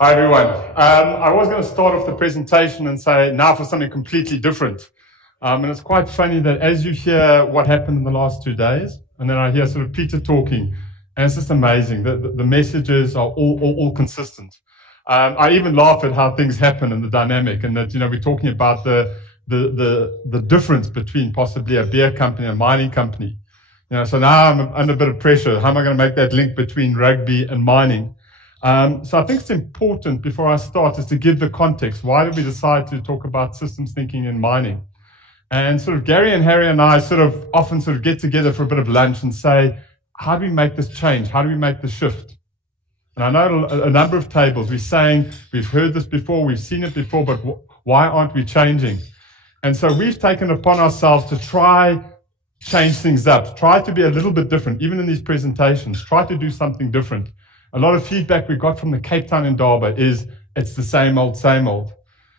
Hi everyone. I was going to start off the presentation and say now for something completely different. And it's quite funny that as you hear what happened in the last 2 days, and then I hear sort of Peter talking, and it's just amazing. The messages are all consistent. I even laugh at how things happen and the dynamic, and that we're talking about the difference between possibly a beer company and a mining company. So now I'm under a bit of pressure. How am I going to make that link between rugby and mining? So I think it's important before I start is to give the context. Why did we decide to talk about systems thinking in mining? And sort of Gary and Harry and I often get together for a bit of lunch and say, how do we make this change? How do we make the shift? And I know a number of tables, we're saying, we've heard this before, we've seen it before, but why aren't we changing? And so we've taken upon ourselves to try change things up, try to be a little bit different, even in these presentations, try to do something different. A lot of feedback we got from the Cape Town Indaba is it's the same old, same old.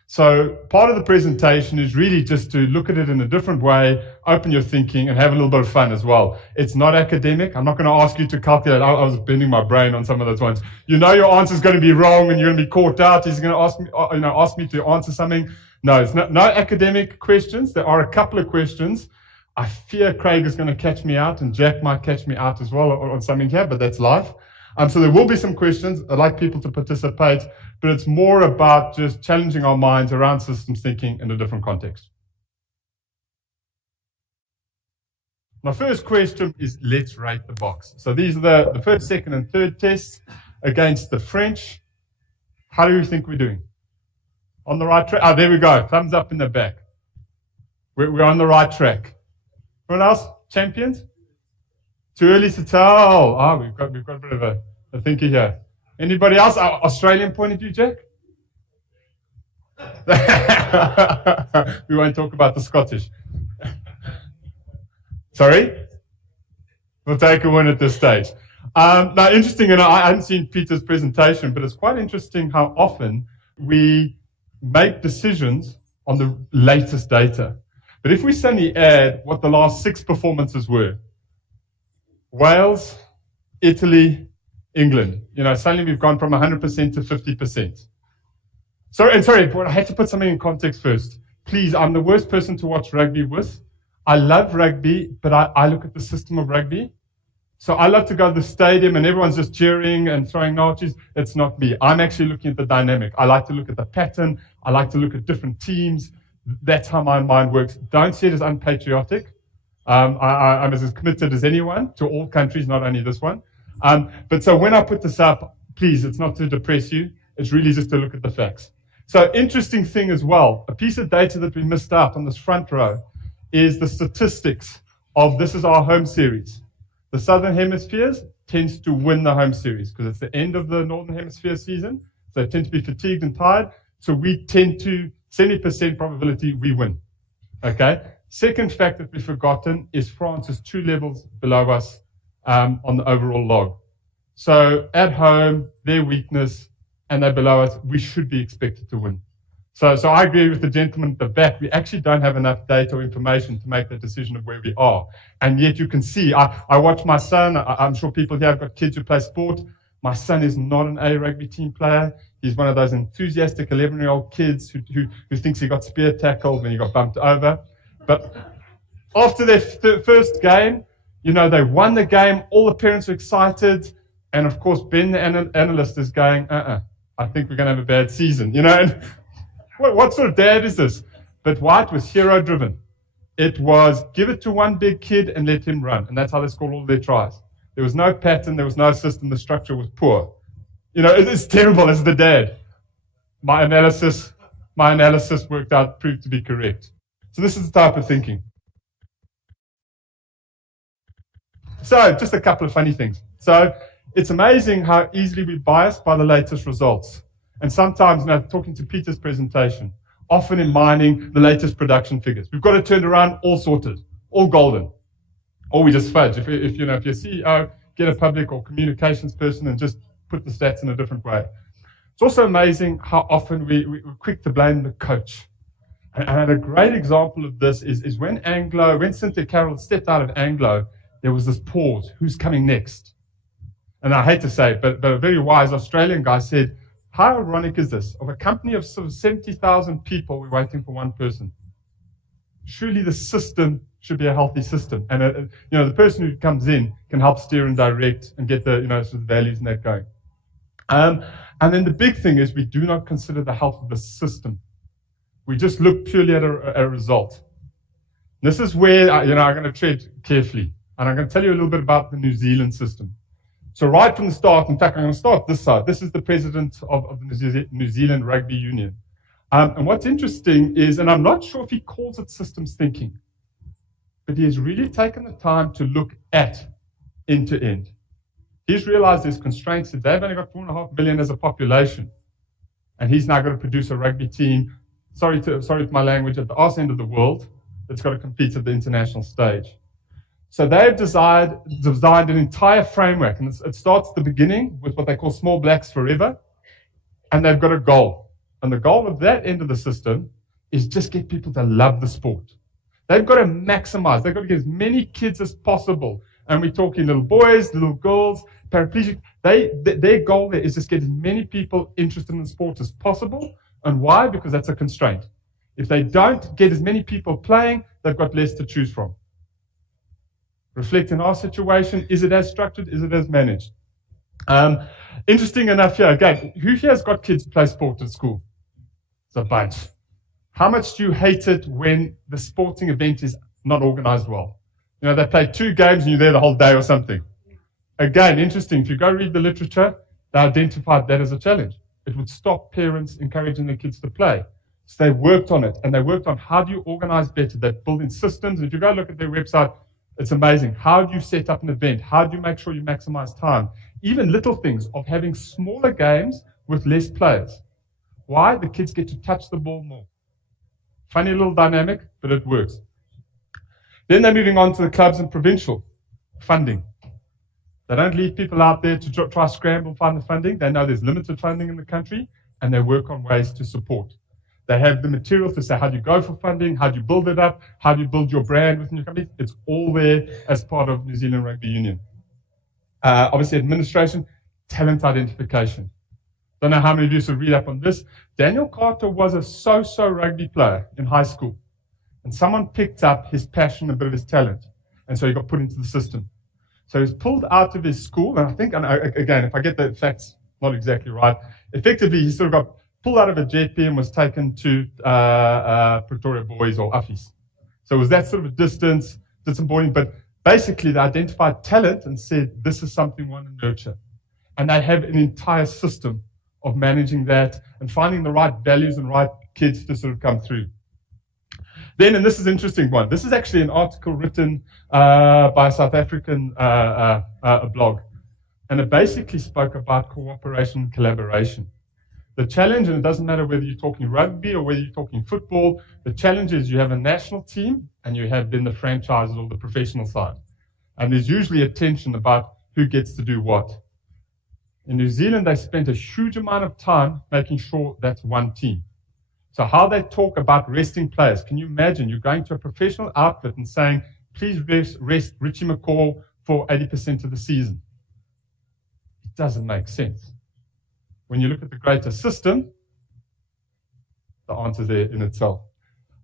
So part of the presentation is really just to look at it in a different way, open your thinking, and have a little bit of fun as well. It's not academic. I'm not going to ask you to calculate. I was bending my brain on some of those ones. Your answer is going to be wrong, and you're going to be caught out. He's going to ask me to answer something. No, it's no academic questions. There are a couple of questions. I fear Craig is going to catch me out, and Jack might catch me out as well on something here, but that's life. So there will be some questions. I'd like people to participate, but it's more about just challenging our minds around systems thinking in a different context. My first question is, let's rate the box. So these are the first, second, and third tests against the French. How do you think we're doing? On the right track? There we go. Thumbs up in the back. We're on the right track. Everyone else? Champions? Too early to tell. We've got a bit of a thinker here. Anybody else? Australian point of view, Jack? We won't talk about the Scottish. Sorry? We'll take a win at this stage. Now, interesting, I hadn't seen Peter's presentation, but it's quite interesting how often we make decisions on the latest data. But if we suddenly add what the last 6 performances were, Wales, Italy, England. Suddenly we've gone from 100% to 50%. Sorry, but I had to put something in context first. Please, I'm the worst person to watch rugby with. I love rugby, but I look at the system of rugby. So I love to go to the stadium and everyone's just cheering and throwing arches. It's not me. I'm actually looking at the dynamic. I like to look at the pattern. I like to look at different teams. That's how my mind works. Don't see it as unpatriotic. I'm as committed as anyone to all countries, not only this one. But so when I put this up, please, it's not to depress you. It's really just to look at the facts. So interesting thing as well, a piece of data that we missed out on this front row is the statistics of this is our home series. The Southern Hemispheres tends to win the home series because it's the end of the Northern Hemisphere season. So they tend to be fatigued and tired. So we tend to, 70% probability we win. Okay? Second fact that we've forgotten is France is 2 levels below us on the overall log. So at home, their weakness, and they're below us, we should be expected to win. So I agree with the gentleman at the back. We actually don't have enough data or information to make that decision of where we are. And yet you can see, I watch my son. I'm sure people here have got kids who play sport. My son is not an A rugby team player. He's one of those enthusiastic 11-year-old kids who thinks he got spear tackled when he got bumped over. But after their first game, they won the game. All the parents are excited. And of course, Ben, the analyst, is going, I think we're going to have a bad season. And what sort of dad is this? But White was hero-driven. It was give it to one big kid and let him run. And that's how they scored all their tries. There was no pattern. There was no system. The structure was poor. It's terrible as the dad. My analysis proved to be correct. So this is the type of thinking. So just a couple of funny things. So it's amazing how easily we're biased by the latest results. And sometimes, talking to Peter's presentation, often in mining, the latest production figures. We've got it turned around, all sorted, all golden. Or we just fudge. If you're CEO, get a public or communications person and just put the stats in a different way. It's also amazing how often we're quick to blame the coach. And a great example of this is when Cynthia Carroll stepped out of Anglo, there was this pause. Who's coming next? And I hate to say it, but a very wise Australian guy said, How ironic is this? Of a company of sort of 70,000 people, we're waiting for one person. Surely the system should be a healthy system. And, the person who comes in can help steer and direct and get the, sort of values and that going. And then the big thing is we do not consider the health of the system. We just look purely at a result. This is where, I'm going to tread carefully. And I'm going to tell you a little bit about the New Zealand system. So right from the start, in fact, I'm going to start this side. This is the president of the New Zealand Rugby Union. And what's interesting is, and I'm not sure if he calls it systems thinking, but he has really taken the time to look at end to end. He's realized there's constraints that they've only got 4.5 million as a population. And he's now got to produce a rugby team, sorry for my language, at the arse end of the world that's got to compete at the international stage. So they've designed an entire framework, and it starts at the beginning with what they call Small Blacks Forever, and they've got a goal. And the goal of that end of the system is just get people to love the sport. They've got to maximize. They've got to get as many kids as possible. And we're talking little boys, little girls, paraplegic. Their goal there is just get as many people interested in the sport as possible. And why? Because that's a constraint. If they don't get as many people playing, they've got less to choose from. Reflect in our situation. Is it as structured? Is it as managed? Interesting enough here, again, who here has got kids play sport at school? It's a bunch. How much do you hate it when the sporting event is not organized well? They play 2 games and you're there the whole day or something. Again, interesting. If you go read the literature, they identified that as a challenge. It would stop parents encouraging their kids to play. So they worked on it, and they worked on how do you organize better. They're building systems. If you go look at their website, it's amazing. How do you set up an event? How do you make sure you maximize time? Even little things of having smaller games with less players. Why? The kids get to touch the ball more. Funny little dynamic, but it works. Then they're moving on to the clubs and provincial funding. They don't leave people out there to try scramble, find the funding. They know there's limited funding in the country, and they work on ways to support. They have the material to say, how do you go for funding? How do you build it up? How do you build your brand within your company? It's all there as part of New Zealand Rugby Union. Obviously, administration, talent identification. Don't know how many of you should read up on this. Daniel Carter was a so-so rugby player in high school. And someone picked up his passion, a bit of his talent. And so he got put into the system. So he was pulled out of his school. And I think, again, if I get the facts not exactly right, effectively he sort of got pulled out of a JP and was taken to Pretoria Boys or Uffies. So it was that sort of a distance, did some boarding, but basically they identified talent and said, this is something we want to nurture. And they have an entire system of managing that and finding the right values and right kids to sort of come through. Then, and this is an interesting one, this is actually an article written by a South African blog. And it basically spoke about cooperation and collaboration. The challenge, and it doesn't matter whether you're talking rugby or whether you're talking football, the challenge is you have a national team and you have then the franchises or the professional side. And there's usually a tension about who gets to do what. In New Zealand, they spent a huge amount of time making sure that's one team. So how they talk about resting players, can you imagine you're going to a professional outfit and saying, please rest Richie McCaw for 80% of the season? It doesn't make sense. When you look at the greater system, the answer's there in itself.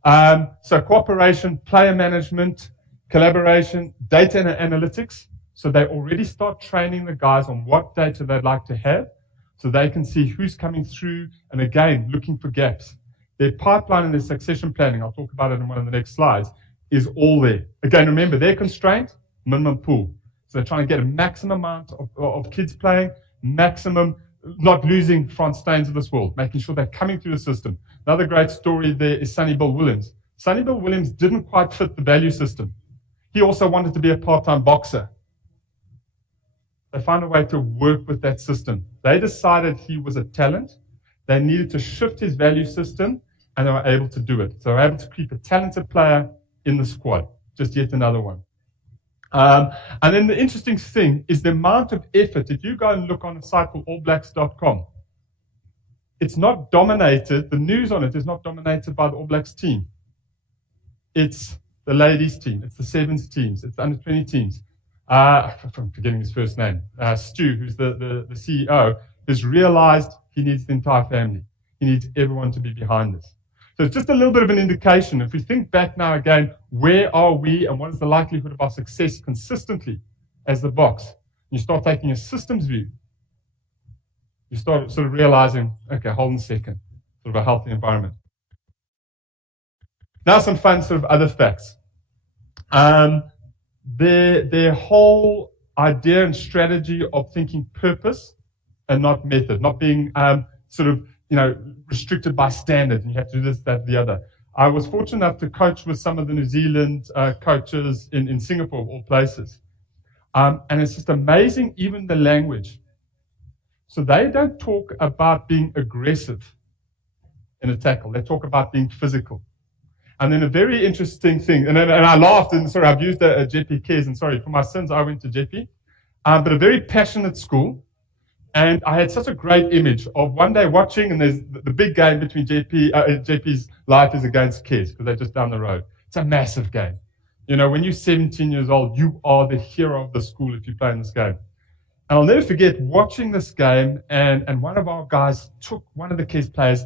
So cooperation, player management, collaboration, data and analytics. So they already start training the guys on what data they'd like to have so they can see who's coming through and, again, looking for gaps. Their pipeline and their succession planning, I'll talk about it in one of the next slides, is all there. Again, remember, their constraint, minimum pool. So they're trying to get a maximum amount of kids playing, maximum, not losing Franz Steins of this world, making sure they're coming through the system. Another great story there is Sonny Bill Williams. Sonny Bill Williams didn't quite fit the value system. He also wanted to be a part-time boxer. They found a way to work with that system. They decided he was a talent. They needed to shift his value system, and they were able to do it. So they were able to keep a talented player in the squad. Just yet another one. And then the interesting thing is the amount of effort. If you go and look on a site called allblacks.com, it's not dominated, the news on it is not dominated by the All Blacks team. It's the ladies team, it's the sevens teams, it's the under 20 teams. I'm forgetting his first name. Stu, who's the CEO, has realized he needs the entire family. He needs everyone to be behind this. So it's just a little bit of an indication. If we think back now again, where are we and what is the likelihood of our success consistently as the box? You start taking a systems view. You start sort of realizing, okay, hold on a second, sort of a healthy environment. Now some fun sort of other facts. Their whole idea and strategy of thinking purpose and not method, not being sort of, restricted by standards and you have to do this, that, the other. I was fortunate enough to coach with some of the New Zealand coaches in Singapore, of all places. And it's just amazing, even the language. So they don't talk about being aggressive in a tackle. They talk about being physical. And then a very interesting thing, and I laughed, and sorry, I've used Jeppe Cares, and sorry, for my sins, I went to Jeppe, but a very passionate school. And I had such a great image of one day watching, and there's the big game between Jeppe's life is against Cares, because they're just down the road. It's a massive game. When you're 17 years old, you are the hero of the school if you play in this game. And I'll never forget watching this game, and one of our guys took one of the Cares players,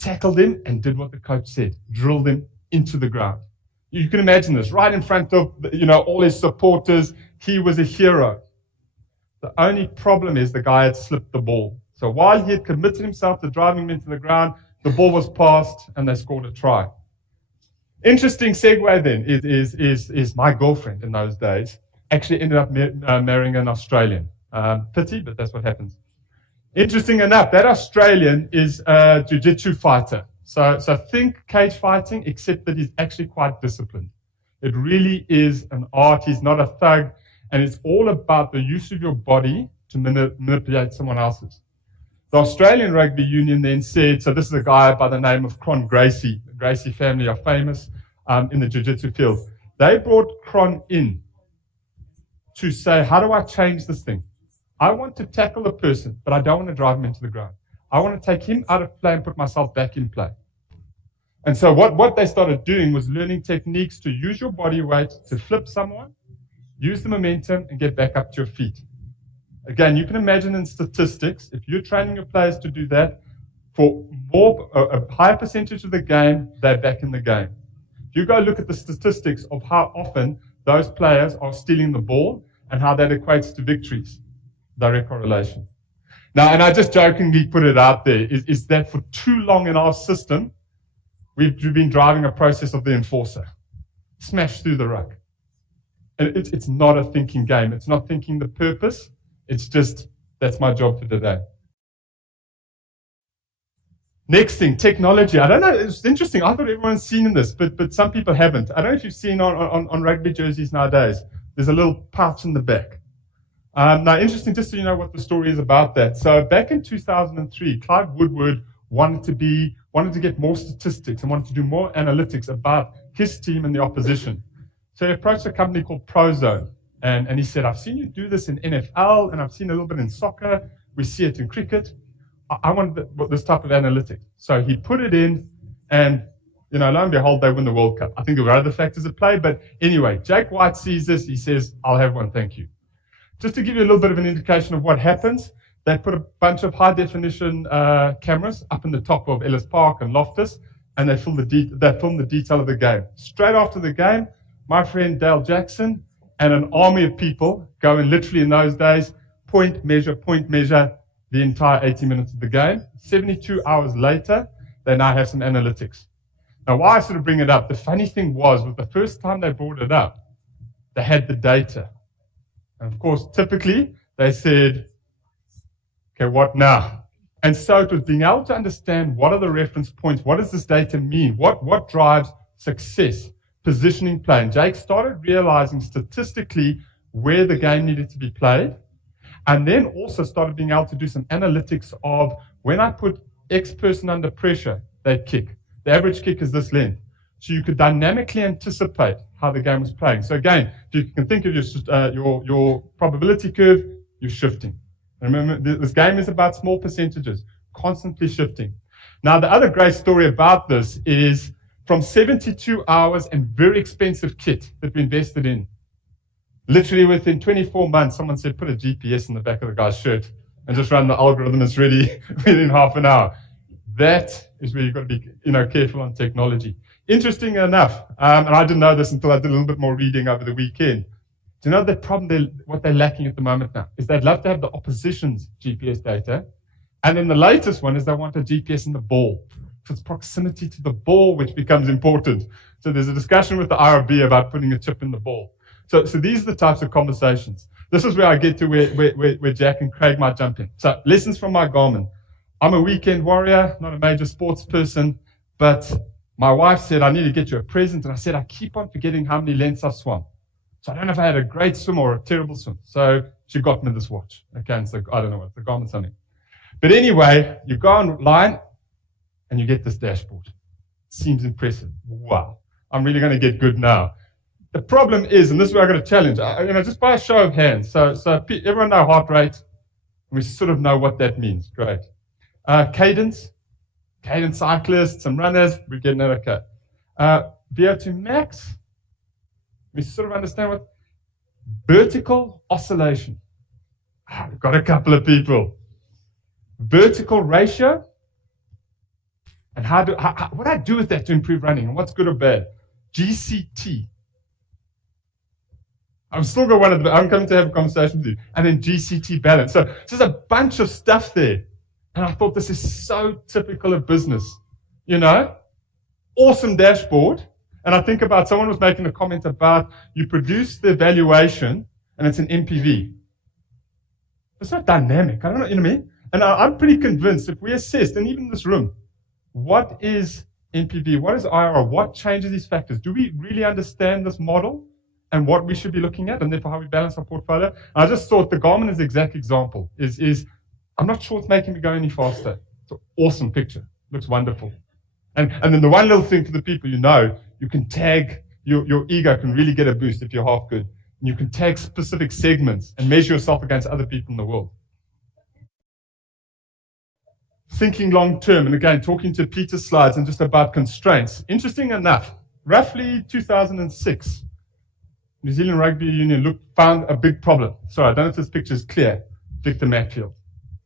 tackled him, and did what the coach said, drilled him into the ground. You can imagine this, right in front of all his supporters. He was a hero. The only problem is the guy had slipped the ball. So while he had committed himself to driving him into the ground, the ball was passed and they scored a try. Interesting segue then is my girlfriend in those days actually ended up marrying an Australian. Pity, but that's what happens. Interesting enough, that Australian is a jiu-jitsu fighter. So think cage fighting, except that he's actually quite disciplined. It really is an art. He's not a thug. And it's all about the use of your body to manipulate someone else's. The Australian Rugby Union then said, so this is a guy by the name of Cron Gracie. The Gracie family are famous in the jiu-jitsu field. They brought Cron in to say, how do I change this thing? I want to tackle a person, but I don't want to drive him into the ground. I want to take him out of play and put myself back in play. And so what they started doing was learning techniques to use your body weight to flip someone, use the momentum, and get back up to your feet. Again, you can imagine in statistics, if you're training your players to do that, for a higher percentage of the game, they're back in the game. If you go look at the statistics of how often those players are stealing the ball and how that equates to victories, direct correlation. Now, and I just jokingly put it out there, is that for too long in our system, we've been driving a process of the enforcer. Smash through the ruck. And it's not a thinking game. It's not thinking the purpose. It's just, that's my job for today. Next thing, technology. I don't know, it's interesting. I thought everyone's seen this, but some people haven't. I don't know if you've seen on rugby jerseys nowadays, there's a little pouch in the back. Now, interesting, just so you know what the story is about that. So back in 2003, Clive Woodward wanted to get more statistics and wanted to do more analytics about his team and the opposition. So he approached a company called Prozone, and he said, I've seen you do this in NFL, and I've seen a little bit in soccer. We see it in cricket. I want this type of analytics. So he put it in, and lo and behold, they win the World Cup. I think there were other factors at play, but anyway, Jake White sees this. He says, I'll have one, thank you. Just to give you a little bit of an indication of what happens, they put a bunch of high-definition cameras up in the top of Ellis Park and Loftus, and they film the detail of the game. Straight after the game, my friend Dale Jackson and an army of people go and literally in those days point measure the entire 80 minutes of the game. 72 hours later, they now have some analytics. Now, why I sort of bring it up, the funny thing was the first time they brought it up, they had the data. And of course, typically, they said, okay, what now? And so it was being able to understand what are the reference points, what does this data mean, what drives success, positioning play. And Jake started realizing statistically where the game needed to be played, and then also started being able to do some analytics of when I put X person under pressure, they kick. The average kick is this length. So you could dynamically anticipate how the game was playing. So again, if you can think of your probability curve, you're shifting. Remember, this game is about small percentages, constantly shifting. Now, the other great story about this is from 72 hours and very expensive kit that we invested in. Literally within 24 months, someone said, put a GPS in the back of the guy's shirt. and just run the algorithm. It's ready within half an hour. That is where you've got to be, careful on technology. Interesting enough, and I didn't know this until I did a little bit more reading over the weekend. Do you know the problem? What they're lacking at the moment now is they'd love to have the opposition's GPS data, and then the latest one is they want a GPS in the ball. So it's proximity to the ball which becomes important. So there's a discussion with the IRB about putting a chip in the ball. So these are the types of conversations. This is where I get to where Jack and Craig might jump in. So lessons from my Garmin. I'm a weekend warrior, not a major sports person, but my wife said, I need to get you a present. And I said, I keep on forgetting how many lengths I've swum. So I don't know if I had a great swim or a terrible swim. So she got me this watch. Okay, and so I don't know what, the Garmin something. But anyway, you go online and you get this dashboard. Seems impressive. Wow, I'm really going to get good now. The problem is, and this is where I've got a challenge, just by a show of hands. So everyone know heart rate. We sort of know what that means. Great. Cadence cyclists, some runners, we're getting that okay. VO2 max, we sort of understand what vertical oscillation. We've got a couple of people. Vertical ratio, and what do I do with that to improve running, and what's good or bad? GCT. I'm still got one of them. I'm coming to have a conversation with you. And then GCT balance. So there's a bunch of stuff there. And I thought this is so typical of business. Awesome dashboard. And I think about someone was making a comment about you produce the evaluation and it's an MPV. It's not dynamic. I don't know, you know what I mean? And I'm pretty convinced if we assessed, and even in this room, what is MPV? What is IRR? What changes these factors? Do we really understand this model and what we should be looking at, and therefore how we balance our portfolio? And I just thought the Garmin is the exact example. I'm not sure it's making me go any faster. It's an awesome picture. Looks wonderful. And then the one little thing for the people you can tag, your ego can really get a boost if you're half good. And you can tag specific segments and measure yourself against other people in the world. Thinking long term, and again, talking to Peter's slides and just about constraints. Interesting enough, roughly 2006, New Zealand Rugby Union found a big problem. Sorry, I don't know if this picture is clear. Victor Matfield.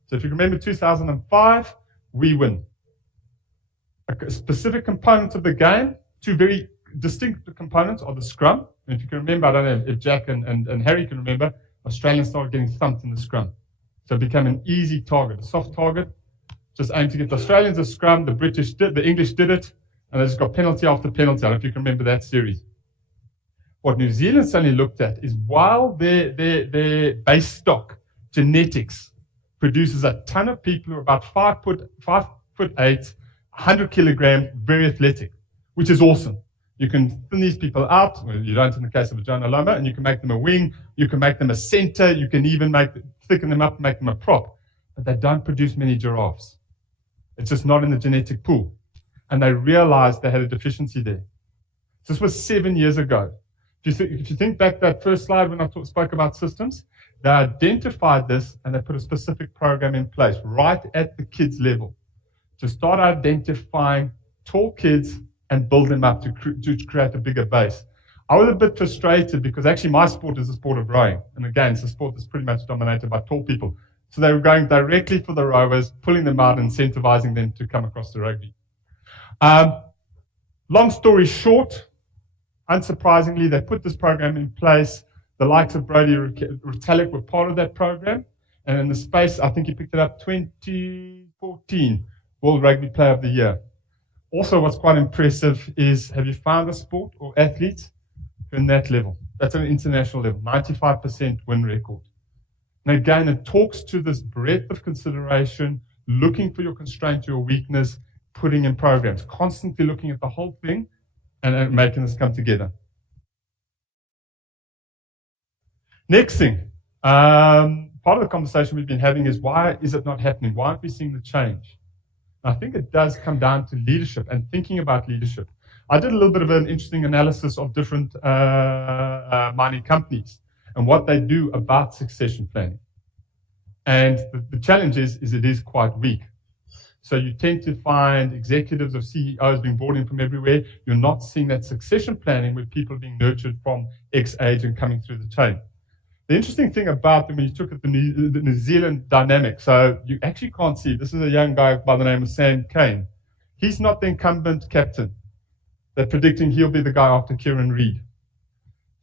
So if you remember 2005, we win. A specific component of the game, two very distinct components are the scrum. And if you can remember, I don't know if Jack and Harry can remember, Australians started getting thumped in the scrum. So it became an easy target, a soft target. Just aimed to get the Australians a scrum, the English did it, and they just got penalty after penalty. I don't know if you can remember that series. What New Zealand suddenly looked at is while their base stock, genetics, produces a ton of people who are about 5'8", 100 kilograms, very athletic, which is awesome. You can thin these people out, well, you don't in the case of a Jonah Loma, and you can make them a wing, you can make them a center, you can even thicken them up and make them a prop. But they don't produce many giraffes. It's just not in the genetic pool. And they realized they had a deficiency there. This was 7 years ago. If you think back that first slide when I spoke about systems, they identified this and they put a specific program in place right at the kids level to start identifying tall kids and build them up to create a bigger base. I was a bit frustrated because actually my sport is a sport of rowing. And again, it's a sport that's pretty much dominated by tall people. So they were going directly for the rowers, pulling them out and incentivizing them to come across to rugby. Long story short, unsurprisingly, they put this program in place. The likes of Brody Retallick were part of that program. And in the space, I think he picked it up 2014, World Rugby Player of the Year. Also, what's quite impressive is, have you found a sport or athletes in that level? That's an international level, 95% win record. And again, it talks to this breadth of consideration, looking for your constraint, your weakness, putting in programs, constantly looking at the whole thing and making this come together. Next thing, part of the conversation we've been having is why is it not happening? Why aren't we seeing the change? I think it does come down to leadership and thinking about leadership. I did a little bit of an interesting analysis of different mining companies and what they do about succession planning. And the challenge is it is quite weak. So you tend to find executives or CEOs being brought in from everywhere. You're not seeing that succession planning with people being nurtured from X age and coming through the chain. The interesting thing about them, when you took at the New Zealand dynamic, so you actually can't see, this is a young guy by the name of Sam Kane. He's not the incumbent captain. They're predicting he'll be the guy after Kieran Reid.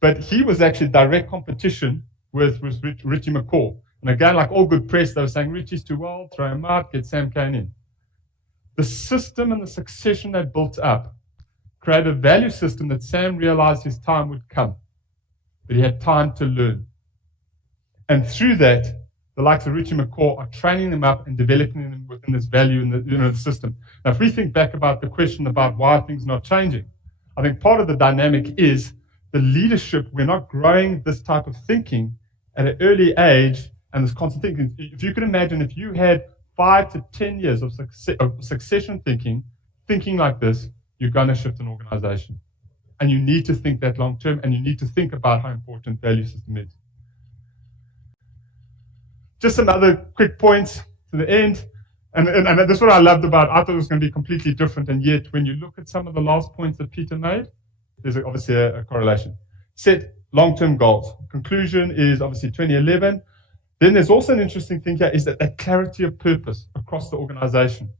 But he was actually direct competition with Richie McCaw. And again, like all good press, they were saying, Richie's too old, throw him out, get Sam Kane in. The system and the succession they built up created a value system that Sam realized his time would come, but he had time to learn. And through that, the likes of Richie McCaw are training them up and developing them within this value in the system. Now, if we think back about the question about why things are not changing, I think part of the dynamic is the leadership. We're not growing this type of thinking at an early age and this constant thinking. If you can imagine, if you had 5 to 10 years of succession thinking like this, you're going to shift an organization. And you need to think that long term, and you need to think about how important value system is. Just some other quick points to the end. And that's what I loved about. I thought it was going to be completely different. And yet, when you look at some of the last points that Peter made, there's obviously a correlation. Set long-term goals. Conclusion is obviously 2011. Then there's also an interesting thing here is that clarity of purpose across the organization.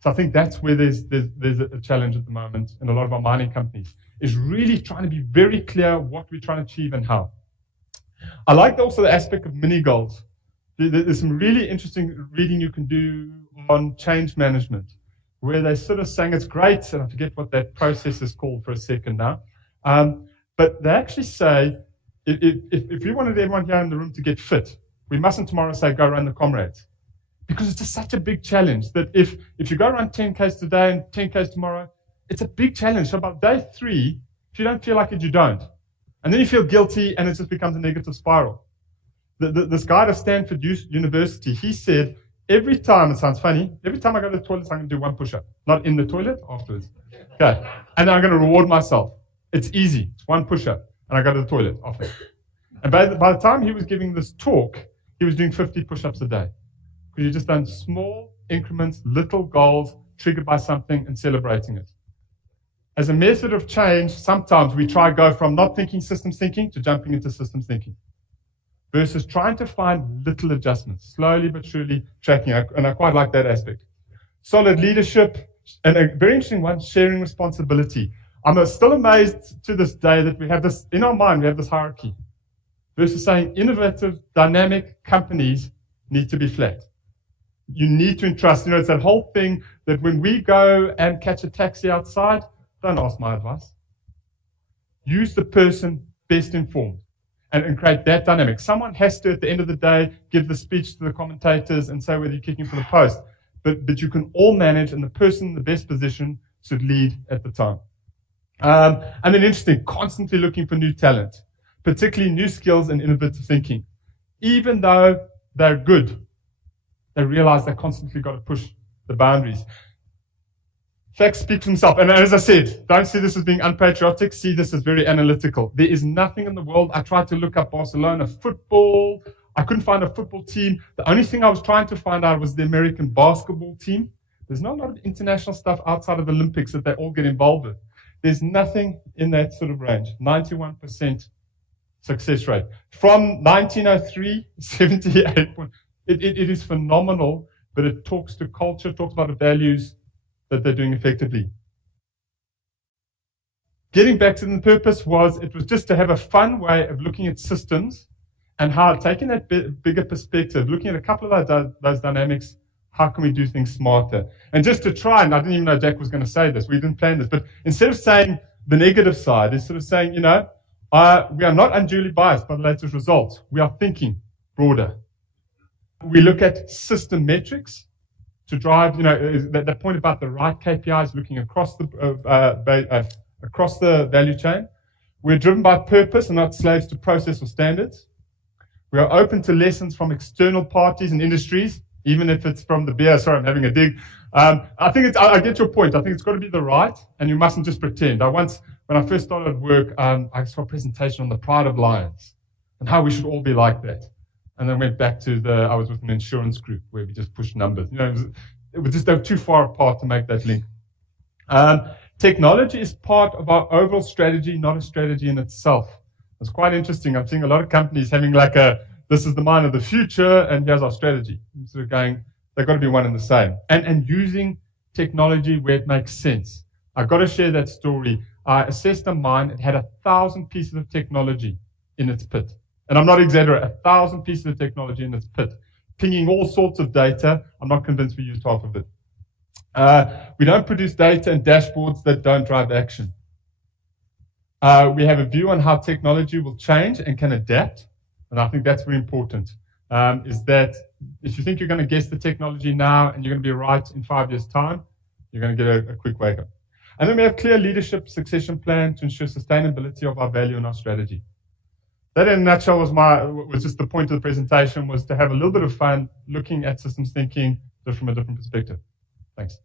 So I think that's where there's a challenge at the moment in a lot of our mining companies, is really trying to be very clear what we're trying to achieve and how. I like also the aspect of mini goals. There's some really interesting reading you can do on change management, where they're sort of saying it's great, and I forget what that process is called for a second now, but they actually say if you wanted everyone here in the room to get fit, we mustn't tomorrow say go run the comrades, because it's just such a big challenge that if you go run 10Ks today and 10Ks tomorrow, it's a big challenge. So about day 3, if you don't feel like it, you don't. And then you feel guilty, and it just becomes a negative spiral. This guy at Stanford University, he said, every time, it sounds funny, every time I go to the toilet, I'm going to do 1 push-up. Not in the toilet, afterwards. Okay. And I'm going to reward myself. It's easy. It's 1 push-up. And I go to the toilet often. And by the time he was giving this talk, he was doing 50 push-ups a day. Because you just done small increments, little goals, triggered by something, and celebrating it. As a method of change, sometimes we try to go from not thinking systems thinking to jumping into systems thinking, versus trying to find little adjustments, slowly but surely tracking. And I quite like that aspect. Solid leadership, and a very interesting one, sharing responsibility. I'm still amazed to this day that we have this, in our mind, we have this hierarchy, versus saying innovative, dynamic companies need to be flat. You need to entrust. It's that whole thing that when we go and catch a taxi outside, don't ask my advice. Use the person best informed. And create that dynamic. Someone has to, at the end of the day, give the speech to the commentators and say whether you're kicking for the post. But you can all manage, and the person in the best position should lead at the time. And then interesting, constantly looking for new talent, particularly new skills and innovative thinking. Even though they're good, they realize they constantly got to push the boundaries. Facts speak for themselves. And as I said, don't see this as being unpatriotic. See this as very analytical. There is nothing in the world. I tried to look up Barcelona football. I couldn't find a football team. The only thing I was trying to find out was the American basketball team. There's not a lot of international stuff outside of the Olympics that they all get involved with. There's nothing in that sort of range. 91% success rate. From 1903, 78. It is phenomenal, but it talks to culture, talks about the values that they're doing effectively. Getting back to the purpose it was just to have a fun way of looking at systems and how, taking that bigger perspective, looking at a couple of those dynamics, how can we do things smarter? And just to try, and I didn't even know Jack was going to say this, we didn't plan this, but instead of saying the negative side, is sort of saying, we are not unduly biased by the latest results. We are thinking broader. We look at system metrics to drive, that point about the right KPIs, looking across the value chain. We're driven by purpose and not slaves to process or standards. We are open to lessons from external parties and industries, even if it's from the beer. Sorry, I'm having a dig. I get your point. I think it's got to be the right, and you mustn't just pretend. When I first started work, I saw a presentation on the pride of lions and how we should all be like that. And then went back to I was with an insurance group where we just pushed numbers. It was just too far apart to make that link. Technology is part of our overall strategy, not a strategy in itself. It's quite interesting. I'm seeing a lot of companies having like this is the mine of the future, and here's our strategy. I'm sort of going, they've got to be one and the same. And using technology where it makes sense. I've got to share that story. I assessed a mine. It had 1,000 pieces of technology in its pit. And I'm not exaggerating, 1,000 pieces of technology in its pit, pinging all sorts of data. I'm not convinced we used half of it. We don't produce data and dashboards that don't drive action. We have a view on how technology will change and can adapt. And I think that's very important, is that if you think you're going to guess the technology now and you're going to be right in 5 years' time, you're going to get a quick wake-up. And then we have clear leadership succession plan to ensure sustainability of our value and our strategy. That in a nutshell was just the point of the presentation, was to have a little bit of fun looking at systems thinking from a different perspective. Thanks.